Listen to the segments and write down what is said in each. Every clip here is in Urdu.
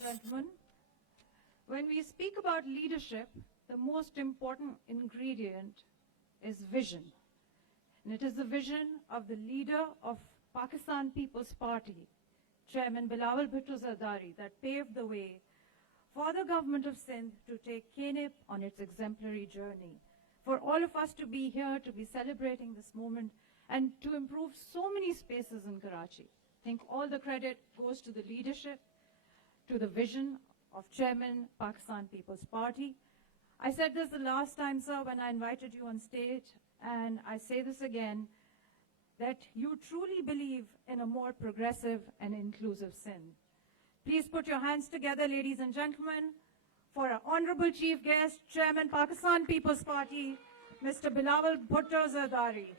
gentlemen, when we speak about leadership, the most important ingredient is vision. And it is the vision of the leader of Pakistan People's Party, Chairman Bilawal Bhutto Zardari, that paved the way for the government of Sindh to take KNIP on its exemplary journey. For all of us to be here, to be celebrating this moment, and to improve so many spaces in Karachi. I think all the credit goes to the leadership, to the vision of Chairman Pakistan People's Party. I said this the last time, sir, when I invited you on stage, and I say this again, that you truly believe in a more progressive and inclusive Sindh. Please put your hands together, ladies and gentlemen, for our honorable chief guest, Chairman Pakistan People's Party, Mr. Bilawal Bhutto Zardari.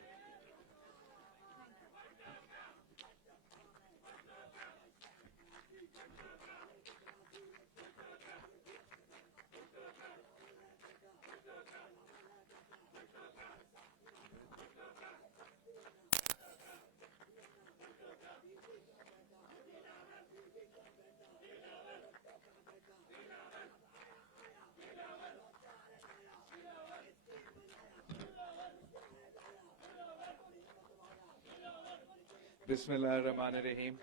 Bismillahirrahmanirrahim.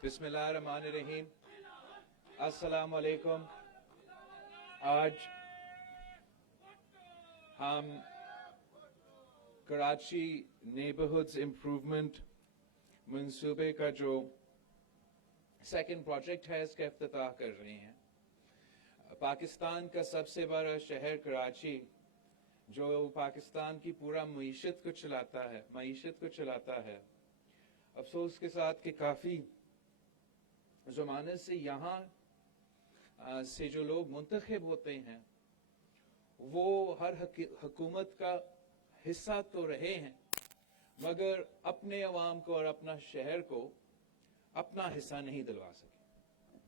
Bismillahirrahmanirrahim. Assalamu alaikum. آج ہم کراچی نیبرہڈز امپروومنٹ منصوبے کا جو سیکنڈ پروجیکٹ ہے اس کا افتتاح کر رہے ہیں. پاکستان کا سب سے بڑا شہر کراچی جو پاکستان کی پورا معیشت کو چلاتا ہے افسوس کے ساتھ کہ کافی زمانے سے یہاں سے جو لوگ منتخب ہوتے ہیں وہ ہر حکومت کا حصہ تو رہے ہیں مگر اپنے عوام کو اور اپنا شہر کو اپنا حصہ نہیں دلوا سکے.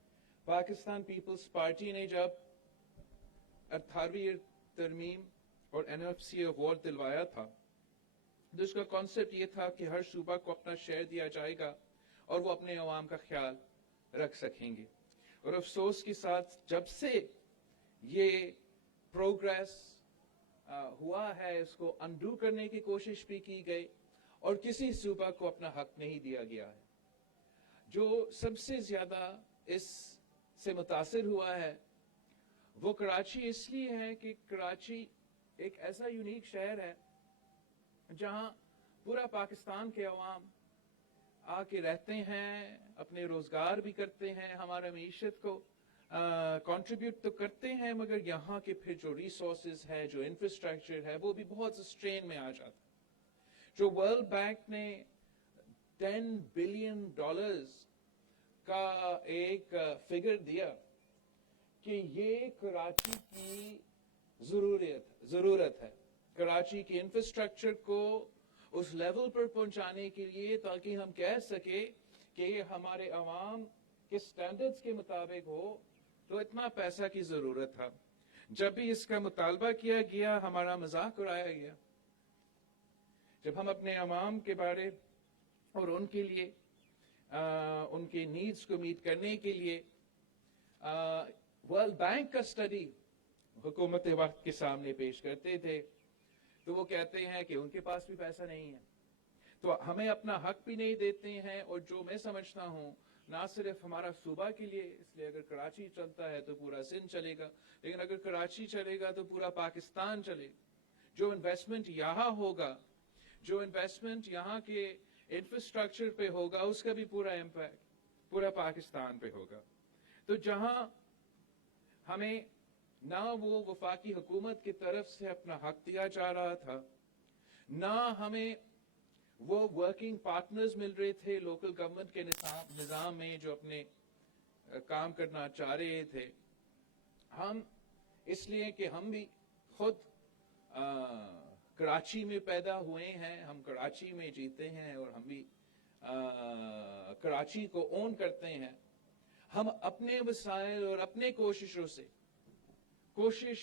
پاکستان پیپلز پارٹی نے جب 18ویں ترمیم اور NFC ایوارڈ دلوایا تھا تو اس کا کانسیپٹ یہ تھا کہ ہر صوبہ کو اپنا شہر دیا جائے گا اور وہ اپنے عوام کا خیال رکھ سکیں گے. اور افسوس کے ساتھ جب سے یہ پروگریس ہوا ہے اس کو انڈو کرنے کی کوشش بھی کی گئی اور کسی صوبہ کو اپنا حق نہیں دیا گیا ہے. جو سب سے زیادہ اس سے متاثر ہوا ہے وہ کراچی اس لیے ہے کہ کراچی ایک ایسا یونیک شہر ہے جہاں پورا پاکستان کے عوام آ کے رہتے ہیں, اپنے روزگار بھی کرتے ہیں, ہمارا معیشت کو کنٹریبیوٹ تو کرتے ہیں مگر یہاں کے پھر جو ریسورسز ہے, جو انفراسٹرکچر ہے وہ بھی بہت سٹرین میں آ جاتا ہے. جو ورلڈ بینک نے $10 بلین کا ایک فگر دیا کہ یہ کراچی کی ضرورت ہے, کراچی کی انفراسٹرکچر کو اس لیول پر پہنچانے کے لیے تاکہ ہم کہہ سکے کہ یہ ہمارے عوام کے سٹینڈرڈز کے مطابق ہو, تو اتنا پیسہ کی ضرورت تھا. جب بھی اس کا مطالبہ کیا گیا ہمارا مذاق اڑایا گیا. جب ہم اپنے عوام کے بارے اور ان کے لیے ان کی نیڈز کو میٹ کرنے کے لیے ورلڈ بینک کا اسٹڈی حکومت وقت کے سامنے پیش کرتے تھے تو وہ کہتے ہیں کہ ان کے پاس بھی پیسہ نہیں ہے, تو ہمیں اپنا حق بھی نہیں دیتے ہیں. اور جو میں سمجھتا ہوں نہ صرف ہمارا صوبہ کے لیے, اس لیے اگر کراچی چلتا ہے تو پورا سندھ چلے گا, لیکن اگر کراچی چلے گا تو پورا پاکستان چلے گا. جو انویسٹمنٹ یہاں ہوگا, جو انویسٹمنٹ یہاں کے انفراسٹرکچر پہ ہوگا اس کا بھی پورا امپیکٹ پورا پاکستان پہ ہوگا. تو جہاں ہمیں نہ وہ وفاقی حکومت کی طرف سے اپنا حق دیا جا رہا تھا, نہ ہمیں وہ ورکنگ پارٹنرز مل رہے تھے لوکل گورنمنٹ کے نظام میں جو اپنے کام کرنا چاہ رہے تھے. ہم اس لیے کہ ہم بھی خود کراچی میں پیدا ہوئے ہیں, ہم کراچی میں جیتے ہیں اور ہم بھی کراچی کو اون کرتے ہیں, ہم اپنے وسائل اور اپنے کوششوں سے کوشش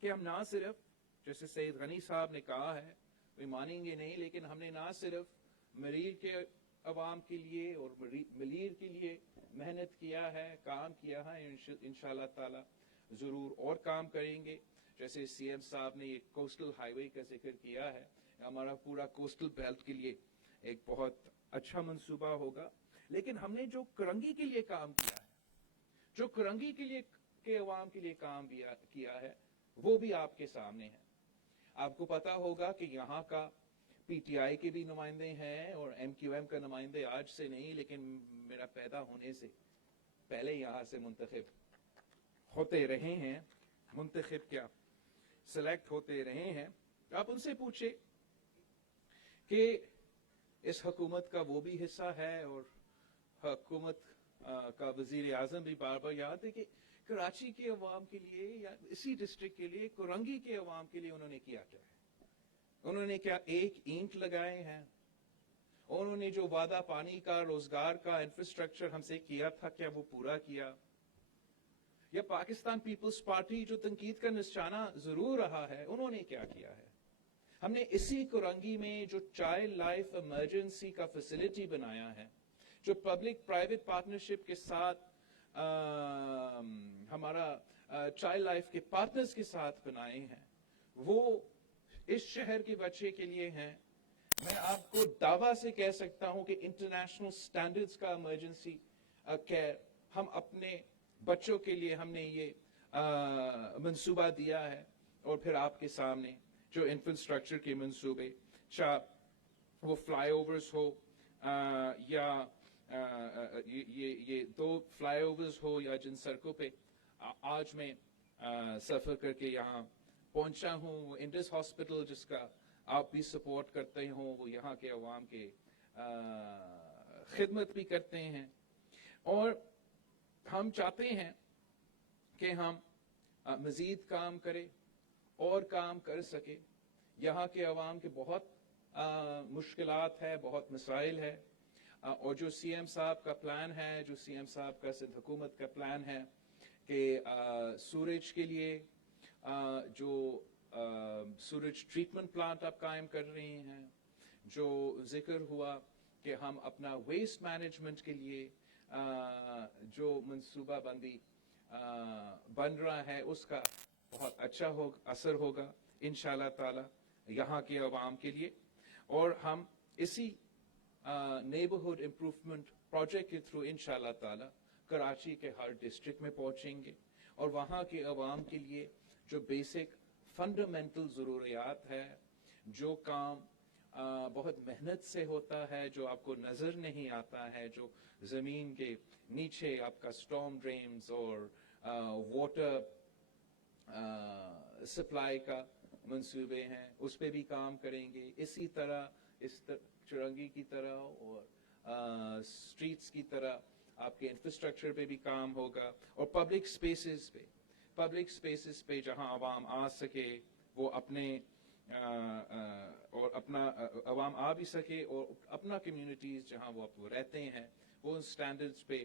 کہ ہم نہ صرف جیسے سید غنی صاحب نے کہا ہے, وہ مانیں گے نہیں, لیکن ہم نے نہ صرف ملیر کے عوام کے لیے اور ملیر کے لیے محنت کیا ہے, کام کیا ہے, انشاءاللہ تعالی ضرور اور کام کریں گے. جیسے سی ایم صاحب نے یہ کوسٹل ہائی وے کا ذکر کیا ہے, ہمارا پورا کوسٹل بیلٹ کے لیے ایک بہت اچھا منصوبہ ہوگا. لیکن ہم نے جو کرنگی کے لیے کام کیا ہے, جو کرنگی کے لیے کے عوام کے لیے کام کیا ہے, وہ بھی آپ کے سامنے ہے. آپ کو پتا ہوگا کہ یہاں کا پی ٹی آئی کے بھی نمائندے ہیں اور ایم کیو ایم کا نمائندے آج سے نہیں لیکن میرا پیدا ہونے سے پہلے یہاں سے منتخب ہوتے رہے ہیں, منتخب کیا سلیکٹ ہوتے رہے ہیں. آپ ان سے پوچھے کہ اس حکومت کا وہ بھی حصہ ہے اور حکومت کا وزیر اعظم بھی بار بار یاد ہے کہ کراچی کے عوام کے لیے یا اسی ڈسٹرکٹ کے لیے کرنگی کے عوام کے لیے انہوں نے کیا کیا ہے. انہوں نے کیا ایک اینٹ لگائے ہیں, انہوں نے جو وعدہ پانی کا, روزگار کا, انفراسٹرکچر ہم سے کیا تھا کیا وہ پورا کیا؟ یا پاکستان پیپلز پارٹی جو تنقید کا نشانہ ضرور رہا ہے, انہوں نے کیا کیا ہے؟ ہم نے اسی کرنگی میں جو چائلڈ لائف ایمرجنسی کا فیسلٹی بنایا ہے, جو پبلک پرائیویٹ پارٹنرشپ کے ساتھ ہمارا چائلڈ لائف کے پارٹنرز کے ساتھ بنائے ہیں, وہ اس شہر کے بچے کے لیے ہیں. میں آپ کو دعویٰ سے کہہ سکتا ہوں کہ انٹرنیشنل سٹینڈرڈز کا ایمرجنسی کیئر ہم اپنے بچوں کے لیے ہم نے یہ منصوبہ دیا ہے. اور پھر آپ کے سامنے جو انفراسٹرکچر کے منصوبے, چاہے وہ فلائی اوورز ہو یا یہ 2 فلائی اوورز ہو یا جن سڑکوں پہ آج میں سفر کر کے یہاں پہنچا ہوں, وہ انڈس ہاسپٹل جس کا آپ بھی سپورٹ کرتے ہوں, وہ یہاں کے عوام کے خدمت بھی کرتے ہیں. اور ہم چاہتے ہیں کہ ہم مزید کام کریں اور کام کر سکے. یہاں کے عوام کے بہت مشکلات ہے, بہت مسائل ہے, اور جو سی ایم صاحب کا پلان ہے, جو سی ایم صاحب کا سندھ حکومت کا پلان ہے کہ سورج کے لیے جو سورج ٹریٹمنٹ پلانٹ آپ قائم کر رہے ہیں, جو ذکر ہوا کہ ہم اپنا ویسٹ مینجمنٹ کے لیے جو منصوبہ بندی بن رہا ہے, اس کا بہت اچھا اثر ہوگا انشاءاللہ تعالی یہاں کے عوام کے لیے. اور ہم اسی نیبرہڈ امپروومنٹ پروجیکٹ کے تھرو انشاءاللہ تعالی کراچی کے ہر ڈسٹرکٹ میں پہنچیں گے, اور وہاں کے عوام کے لیے جو بیسک فنڈامنٹل ضروریات ہے, جو کام بہت محنت سے ہوتا ہے, جو آپ کو نظر نہیں آتا ہے, جو زمین کے نیچے آپ کا سٹارم ڈرینز اور واٹر سپلائی کا منصوبے ہیں, اس پہ بھی کام کریں گے. اسی طرح اس چرنگی کی طرح اور اسٹریٹس کی طرح آپ کے انفراسٹرکچر پہ بھی کام ہوگا, اور پبلک اسپیسز پہ جہاں عوام آ سکے وہ اپنے اور اپنا عوام آ بھی سکے اور اپنا کمیونٹیز جہاں وہ رہتے ہیں وہ ان سٹینڈرڈز پہ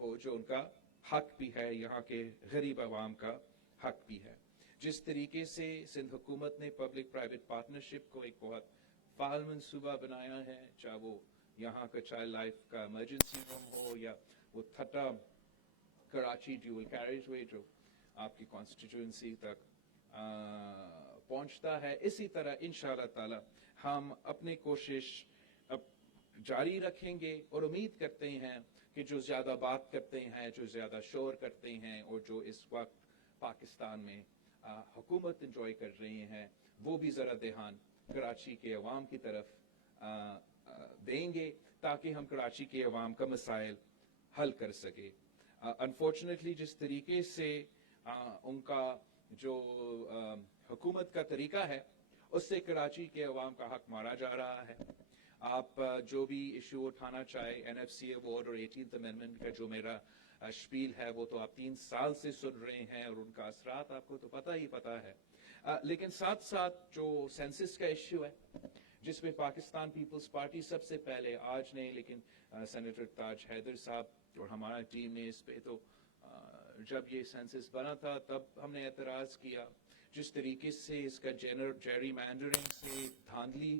ہو جو ان کا حق بھی ہے, یہاں کے غریب عوام کا حق بھی ہے. جس طریقے سے سندھ حکومت نے پبلک پرائیویٹ پارٹنرشپ کو ایک بہت فعال منصوبہ بنایا ہے, چاہے وہ یہاں کا چائلڈ لائف کا ایمرجنسی روم ہو یا وہ تھٹا کراچی ڈیول کیریج وے جو آپ کی کانسٹیٹوئنسی تک پہنچتا ہے, اسی طرح انشاءاللہ تعالی ہم اپنی کوشش جاری رکھیں گے. اور امید کرتے ہیں کہ جو زیادہ بات کرتے ہیں, جو زیادہ شور کرتے ہیں, اور جو اس وقت پاکستان میں حکومت انجوائے کر رہے ہیں, وہ بھی ذرا دھیان کراچی کے عوام کی طرف دیں گے تاکہ ہم کراچی کے عوام کا مسائل حل کر سکے. انفارچونیٹلی جس طریقے سے ان کا جو حکومت کا طریقہ ہے, اس سے کراچی کے عوام کا حق مارا جا رہا ہے. آپ جو بھی ایشو اٹھانا چاہے, این ایف سی ایوارڈ اور 18th امینڈمنٹ کا جو میرا شپیل ہے, وہ تو آپ 3 سال سے سن رہے ہیں اور ان کا اثرات آپ کو تو پتہ ہی پتہ ہے. لیکن ساتھ ساتھ جو سینسس کا ایشو ہے, جس میں پاکستان پیپلز پارٹی سب سے پہلے, آج نہیں لیکن سینیٹر تاج حیدر صاحب اور ہمارا ٹیم نے اس پہ تو جب یہ سینسس بنا تھا تب ہم نے اعتراض کیا. جس طریقے سے اس کا جیری مینڈرنگ سے دھاندلی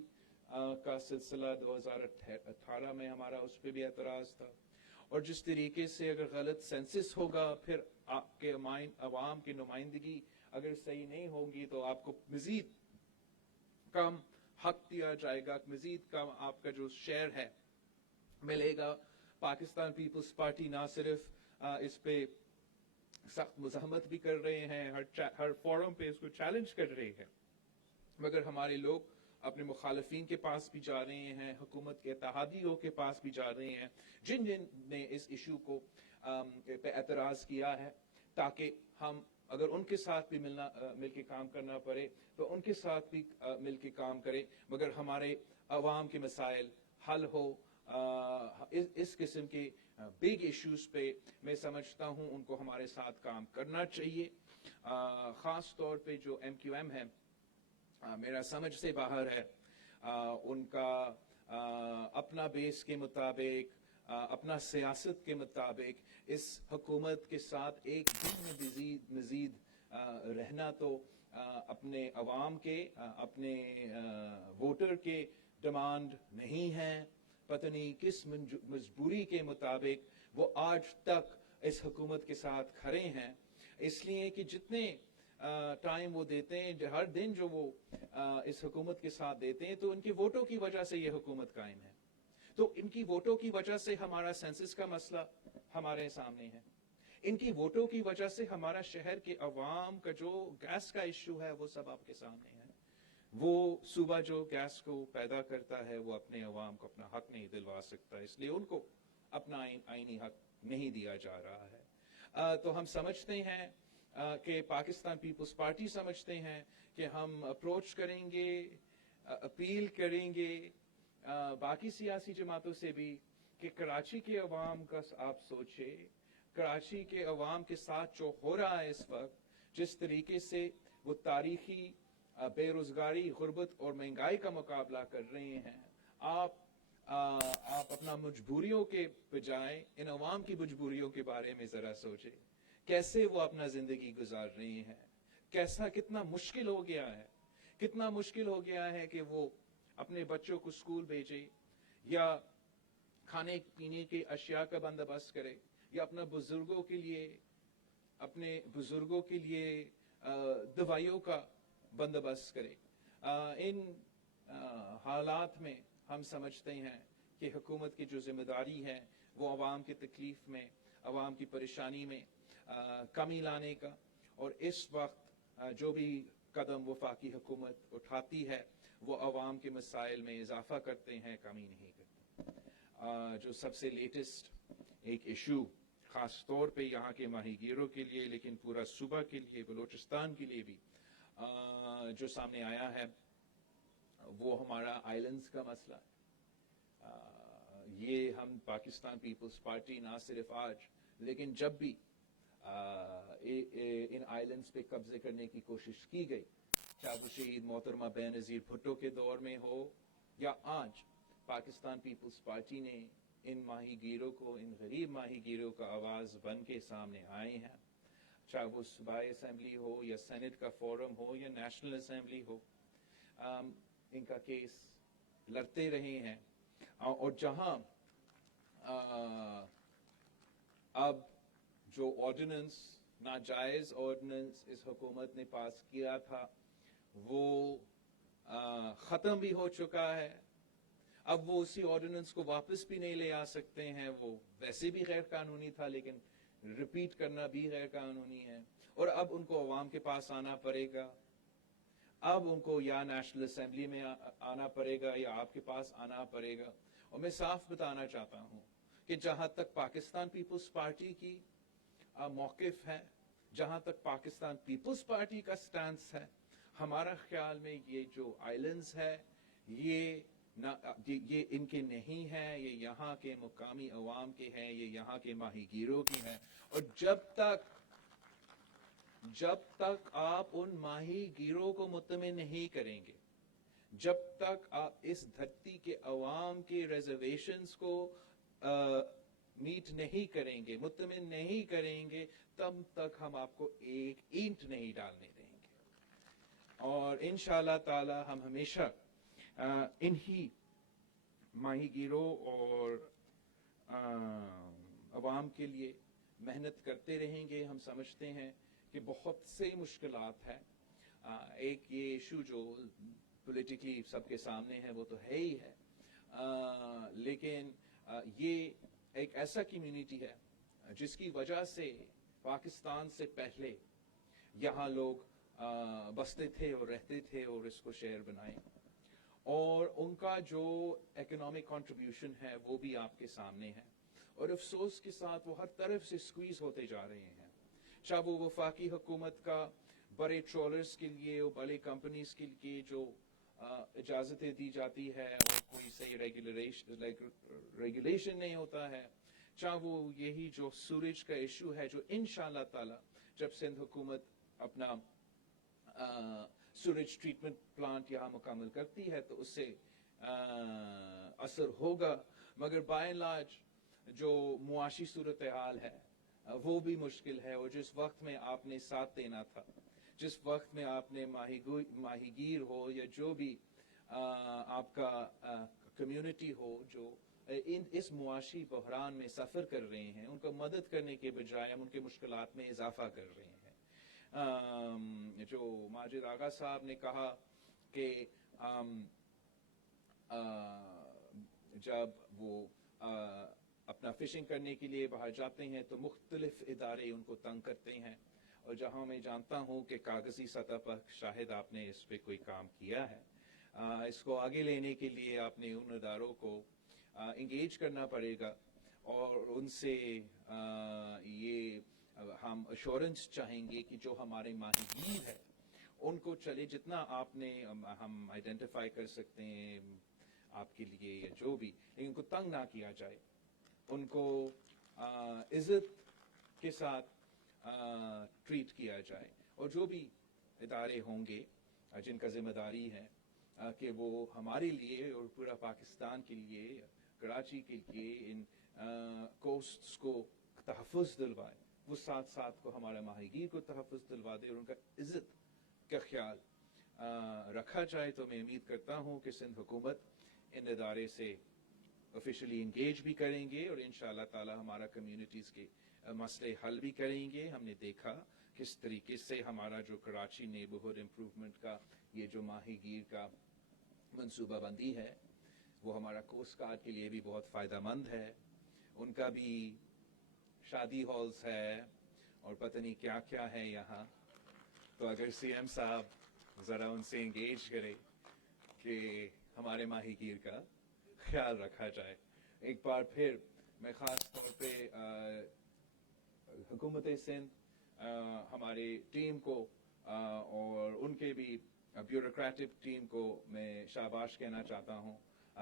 کا سلسلہ 2018 میں ہمارا اس پہ بھی اعتراض تھا، اور جس طریقے سے اگر غلط سینسس ہوگا پھر آپ کے عوام کی نمائندگی اگر صحیح نہیں ہوگی تو آپ کو مزید کم حق دیا جائے گا، مزید کم آپ کا جو شیئر ہے ملے گا. پاکستان پیپلز پارٹی نہ صرف اس پہ سخت مزاحمت بھی کر رہے ہیں، ہر فورم پہ اس کو چیلنج کر رہے ہیں، مگر ہمارے لوگ اپنے مخالفین کے پاس بھی جا رہے ہیں، حکومت کے اتحادیوں کے پاس بھی جا رہے ہیں جن نے اس ایشو کو پہ اعتراض کیا ہے، تاکہ ہم اگر ان کے ساتھ بھی مل کے کام کرنا پڑے تو ان کے ساتھ بھی مل کے کام کریں، مگر ہمارے عوام کے مسائل حل ہو. اس قسم کے بگ ایشوز پہ میں سمجھتا ہوں ان کو ہمارے ساتھ کام کرنا چاہیے. خاص طور پہ جو ایم کیو ایم ہے میرا سمجھ سے باہر ہے، ان کا اپنا بیس کے مطابق، اپنا سیاست کے مطابق اس حکومت کے ساتھ ایک دن میں مزید رہنا تو اپنے عوام کے، اپنے ووٹر کے ڈیمانڈ نہیں ہے. پتہ نہیں کس مجبوری کے مطابق وہ آج تک اس حکومت کے ساتھ کھڑے ہیں، اس لیے کہ جتنے ٹائم وہ دیتے ہیں، ہر دن جو وہ اس حکومت کے ساتھ دیتے ہیں تو ان کے ووٹوں کی وجہ سے یہ حکومت قائم ہے. تو ان کی ووٹوں کی وجہ سے ہمارا سینسس کا مسئلہ ہمارے سامنے ہے، ان کی ووٹوں کی وجہ سے ہمارا شہر کے عوام کا جو گیس کا ایشو ہے وہ سب آپ کے سامنے ہے. وہ صوبہ جو گیس کو پیدا کرتا ہے وہ اپنے عوام کو اپنا حق نہیں دلوا سکتا، اس لیے ان کو اپنا آئینی حق نہیں دیا جا رہا ہے. تو ہم سمجھتے ہیں کہ پاکستان پیپلز پارٹی سمجھتے ہیں کہ ہم اپروچ کریں گے، اپیل کریں گے باقی سیاسی جماعتوں سے بھی کہ کراچی کے عوام کا آپ سوچے، کراچی کے عوام کے ساتھ جو ہو رہا ہے اس وقت، جس طریقے سے وہ تاریخی بے روزگاری، غربت اور مہنگائی کا مقابلہ کر رہے ہیں، آپ اپنا مجبوریوں کے بجائے ان عوام کی مجبوریوں کے بارے میں ذرا سوچیں، کیسے وہ اپنا زندگی گزار رہے ہیں، کتنا مشکل ہو گیا ہے، کتنا مشکل ہو گیا ہے کہ وہ اپنے بچوں کو اسکول بھیجے یا کھانے پینے کے اشیاء کا بندوبست کرے یا اپنے بزرگوں کے لیے دوائیوں کا بندوبست کرے. ان حالات میں ہم سمجھتے ہیں کہ حکومت کی جو ذمہ داری ہے وہ عوام کی تکلیف میں، عوام کی پریشانی میں کمی لانے کا، اور اس وقت جو بھی قدم وفاقی حکومت اٹھاتی ہے وہ عوام کے مسائل میں اضافہ کرتے ہیں، کمی نہیں کرتے. جو سب سے لیٹسٹ ایک ایشو خاص طور پہ یہاں کے ماہی گیروں کے لیے لیکن پورا صوبہ کے لیے، بلوچستان کے لیے بھی جو سامنے آیا ہے وہ ہمارا آئلینڈز کا مسئلہ. یہ ہم پاکستان پیپلز پارٹی نہ صرف آج لیکن جب بھی ان آئلینڈز پہ قبضے کرنے کی کوشش کی گئی، چاہے وہ شہید محترمہ بے نظیر بھٹو کے دور میں ہو یا آج پاکستان پیپلز پارٹی نے ان ماہی گیروں کو، ان غریب ماہی گیروں کا آواز بن کے سامنے آئے ہیں، چاہے وہ صوبائی اسمبلی ہو یا سینٹ کا فورم ہو یا نیشنل اسمبلی ہو، ان کا کیس لڑتے رہے ہیں. اور جہاں اب جو آرڈیننس، ناجائز آرڈیننس اس حکومت نے پاس کیا تھا وہ ختم بھی ہو چکا ہے، اب وہ اسی آرڈیننس کو واپس بھی نہیں لے آ سکتے ہیں، وہ ویسے بھی غیر قانونی تھا لیکن ریپیٹ کرنا بھی غیر قانونی ہے، اور اب ان کو عوام کے پاس آنا پڑے گا. اب ان کو یا نیشنل اسمبلی میں آنا پڑے گا یا آپ کے پاس آنا پڑے گا. اور میں صاف بتانا چاہتا ہوں کہ جہاں تک پاکستان پیپلز پارٹی کی موقف ہے، جہاں تک پاکستان پیپلز پارٹی کا سٹانس ہے، ہمارا خیال میں یہ جو آئلینڈز ہے یہ ان کے نہیں ہے، یہ یہاں کے مقامی عوام کے ہیں، یہ یہاں کے ماہی گیروں کی ہیں. اور جب تک آپ ان ماہی گیروں کو مطمئن نہیں کریں گے، جب تک آپ اس دھرتی کے عوام کے ریزرویشنز کو میٹ نہیں کریں گے، مطمئن نہیں کریں گے، تب تک ہم آپ کو ایک اینٹ نہیں ڈالنے دیں گے. اور انشاءاللہ تعالی ہم ہمیشہ انہی ماہی گیروں اور عوام کے لیے محنت کرتے رہیں گے. ہم سمجھتے ہیں کہ بہت سے مشکلات ہیں. ایک یہ ایشو جو پولیٹیکلی سب کے سامنے ہے وہ تو ہے ہی ہے, لیکن یہ ایک ایسا کمیونٹی ہے جس کی وجہ سے پاکستان سے پہلے یہاں لوگ بستے تھے اور رہتے تھے اور اس کو شہر بنائے, اور ان کا جو اکنامک کنٹریبیوشن ہے وہ بھی آپ کے سامنے ہے. اور افسوس کے ساتھ وہ ہر طرف سے سکویز ہوتے جا رہے ہیں, چاہے وہ وفاقی حکومت کا بڑے ٹرولرز کے لیے اور بڑے کمپنیز کے لیے جو اجازتیں دی جاتی ہے اور کوئی صحیح ریگولیشن نہیں ہوتا ہے, چاہے وہ یہی جو سورج کا ایشو ہے جو انشاءاللہ تعالی جب سندھ حکومت اپنا سورج ٹریٹمنٹ پلانٹ یہاں مکمل کرتی ہے تو اس سے اثر ہوگا, مگر بائی اینڈ لارج جو معاشی صورتحال ہے وہ بھی مشکل ہے. اور جس وقت میں آپ نے ساتھ دینا تھا, جس وقت میں آپ نے ماہی گیر ہو یا جو بھی آپ کا کمیونٹی ہو جو اس معاشی بحران میں سفر کر رہے ہیں, ان کو مدد کرنے کے بجائے ہم ان کے مشکلات میں اضافہ کر رہے ہیں. جو ماجد آغا صاحب نے کہا کہ جب وہ اپنا فشنگ کرنے کے لیے باہر جاتے ہیں تو مختلف ادارے ان کو تنگ کرتے ہیں, اور جہاں میں جانتا ہوں کہ کاغذی سطح پر شاہد آپ نے اس پہ کوئی کام کیا ہے, اس کو آگے لینے کے لیے آپ نے ان اداروں کو انگیج کرنا پڑے گا, اور ان سے یہ ہم ایشورنس چاہیں گے کہ جو ہمارے ماہی گیر ہے ان کو چلے جتنا آپ نے ہم آئیڈینٹیفائی کر سکتے ہیں آپ کے لیے یا جو بھی, لیکن ان کو تنگ نہ کیا جائے, ان کو عزت کے ساتھ ٹریٹ کیا جائے. اور جو بھی ادارے ہوں گے جن کا ذمہ داری ہے کہ وہ ہمارے لیے اور پورا پاکستان کے لیے, کراچی کے لیے ان کوسٹس کو تحفظ دلوائے, وہ ساتھ ساتھ کو ہمارا ماہی گیر کو تحفظ دلوا دے اور ان کا عزت کا خیال رکھا جائے. تو میں امید کرتا ہوں کہ سندھ حکومت ان ادارے سے آفیشلی انگیج بھی کریں گے اور انشاءاللہ تعالی ہمارا کمیونٹیز کے مسئلے حل بھی کریں گے. ہم نے دیکھا کس طریقے سے ہمارا جو کراچی نیبرہڈ امپروومنٹ کا یہ جو ماہی گیر کا منصوبہ بندی ہے وہ ہمارا کوسٹ گارڈ کے لیے بھی بہت فائدہ مند ہے. ان کا بھی شادی ہالز ہے اور پتہ نہیں کیا کیا ہے یہاں, تو اگر سی ایم صاحب ذرا ان سے انگیج کرے کہ ہمارے ماہی گیر کا خیال رکھا جائے. ایک بار پھر میں خاص طور پہ حکومت سندھ ہماری ٹیم کو اور ان کے بھی بیوروکریٹک ٹیم کو میں شاباش کہنا چاہتا ہوں.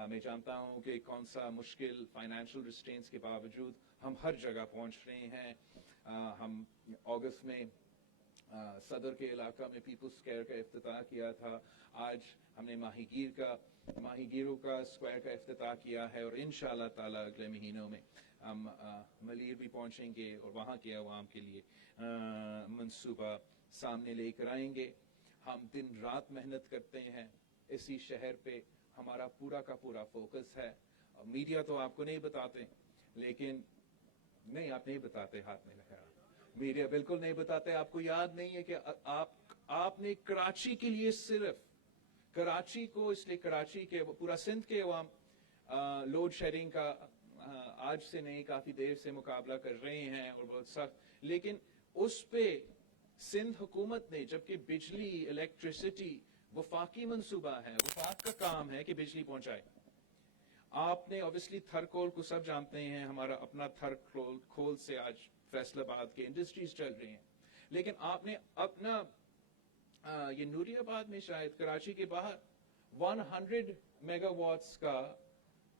میں جانتا ہوں کہ کون سا مشکل فائنینشیل ریسٹرینٹس کے باوجود ہم ہر جگہ پہنچ رہے ہیں. ہم اگست میں صدر کے علاقہ میں پیپلز اسکوائر کا افتتاح کیا تھا. آج ہم نے ماہی گیروں کا اسکوائر کا افتتاح کیا ہے, اور انشاءاللہ تعالی اگلے مہینوں میں ہم ملیر بھی پہنچیں گے اور وہاں کے عوام کے لیے منصوبہ سامنے لے کر آئیں گے. ہم دن رات محنت کرتے ہیں اسی شہر پہ, ہمارا پورا کا پورا فوکس ہے. میڈیا تو آپ کو نہیں بتاتے, لیکن نہیں آپ نہیں بتاتے, ہاتھ میں لگا, میڈیا بالکل نہیں بتاتے. آپ کو یاد نہیں ہے کہ آپ نے کراچی کے لیے صرف کراچی کو, اس لیے کراچی کے پورا سندھ کے عوام لوڈ شیڈنگ کا آج سے نہیں کافی دیر سے مقابلہ کر رہے ہیں اور بہت سخت, لیکن اس پہ سندھ حکومت نے, جبکہ بجلی الیکٹریسٹی وفاقی منصوبہ ہے, وفاق کا کام ہے کہ بجلی پہنچائے. آپ نے اوبیسلی تھرکول کو سب جانتے ہیں, ہمارا اپنا تھرکول سے آج فیصل آباد کے انڈسٹریز چل رہی ہیں, لیکن آپ نے اپنا یہ نوری آباد میں شاید کراچی کے باہر 100 میگا واٹس کا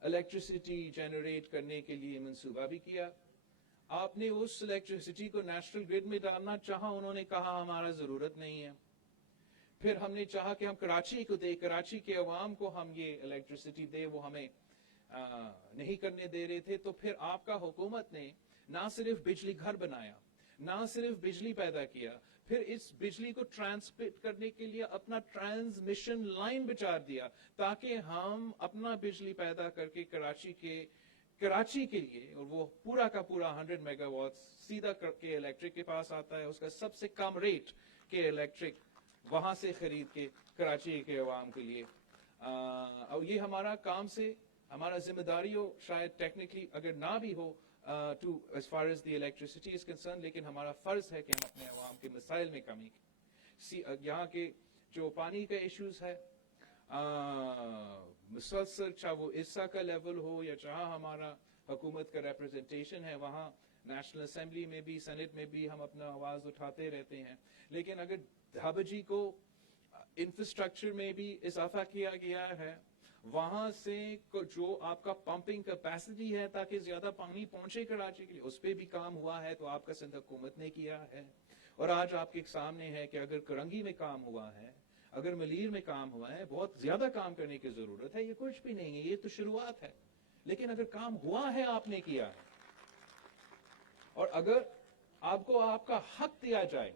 الیکٹریسٹی جنریٹ کرنے کے لیے منصوبہ بھی کیا. آپ نے اس الیکٹریسٹی کو نیشنل گرڈ میں ڈالنا چاہا, انہوں نے کہا ہمارا ضرورت نہیں ہے. پھر ہم نے چاہا کہ ہم کراچی کو دے, کراچی کے عوام کو ہم یہ الیکٹریسٹی دے, وہ ہمیں نہیں کرنے دے رہے تھے. تو پھر آپ کا حکومت نے نہ صرف بجلی گھر بنایا, نہ صرف بجلی پیدا کیا, پھر اس بجلی کو ٹرانسمٹ کرنے کے لیے اپنا ٹرانسمیشن لائن بچا دیا تاکہ ہم اپنا بجلی پیدا کر کے کراچی کے لیے, اور وہ پورا کا پورا 100 میگا واٹ سیدھا کر کے الیکٹرک کے پاس آتا ہے, اس کا سب سے کم ریٹ کے الیکٹرک وہاں سے خرید کے کراچی کے عوام کے لیے. اور یہ ہمارا کام سے ہمارا ذمہ داری ہو, شاید ٹیکنیکلی اگر نہ بھی ہو to as far as the electricity is concerned, لیکن ہمارا فرض ہے کہ ہم اپنے عوام کے مسائل میں کمی یہاں کے جو پانی کا ایشوز ہے مسلسل, چاہے وہ عرصہ کا لیول ہو یا جہاں ہمارا حکومت کا ریپرزنٹیشن ہے وہاں نیشنل اسمبلی میں بھی سینٹ میں بھی ہم اپنا آواز اٹھاتے رہتے ہیں. لیکن اگر دھابجی کو انفراسٹرکچر میں بھی اضافہ کیا گیا ہے, وہاں سے جو آپ کا پمپنگ کیپیسٹی ہے تاکہ زیادہ پانی پہنچے کراچی کے لیے, اس پہ بھی کام ہوا ہے, تو آپ کا سندھ حکومت نے کیا ہے. اور آج آپ کے سامنے ہے کہ اگر کرنگی میں کام ہوا ہے, اگر ملیر میں کام ہوا ہے, بہت زیادہ کام کرنے کی ضرورت ہے, یہ کچھ بھی نہیں ہے, یہ تو شروعات ہے. لیکن اگر کام ہوا ہے, آپ نے کیا ہے, اور اگر آپ کو آپ کا حق دیا جائے,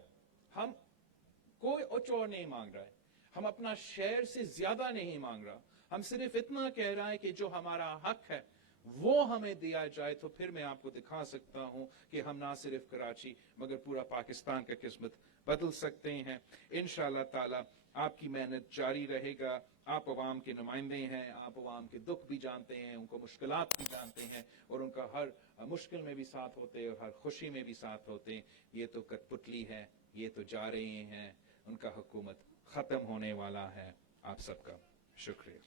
ہم کوئی اچور نہیں مانگ رہا ہے, ہم اپنا شہر سے زیادہ نہیں مانگ رہا, ہم صرف اتنا کہہ رہا ہے کہ جو ہمارا حق ہے وہ ہمیں دیا جائے, تو پھر میں آپ کو دکھا سکتا ہوں کہ ہم نہ صرف کراچی مگر پورا پاکستان کا قسمت بدل سکتے ہیں. انشاءاللہ تعالی آپ کی محنت جاری رہے گا. آپ عوام کے نمائندے ہیں, آپ عوام کے دکھ بھی جانتے ہیں, ان کو مشکلات بھی جانتے ہیں, اور ان کا ہر مشکل میں بھی ساتھ ہوتے ہیں اور ہر خوشی میں بھی ساتھ ہوتے ہیں. یہ تو کٹ پتلی ہے, یہ تو جا رہے ہیں, ان کا حکومت ختم ہونے والا ہے. آپ سب کا شکریہ.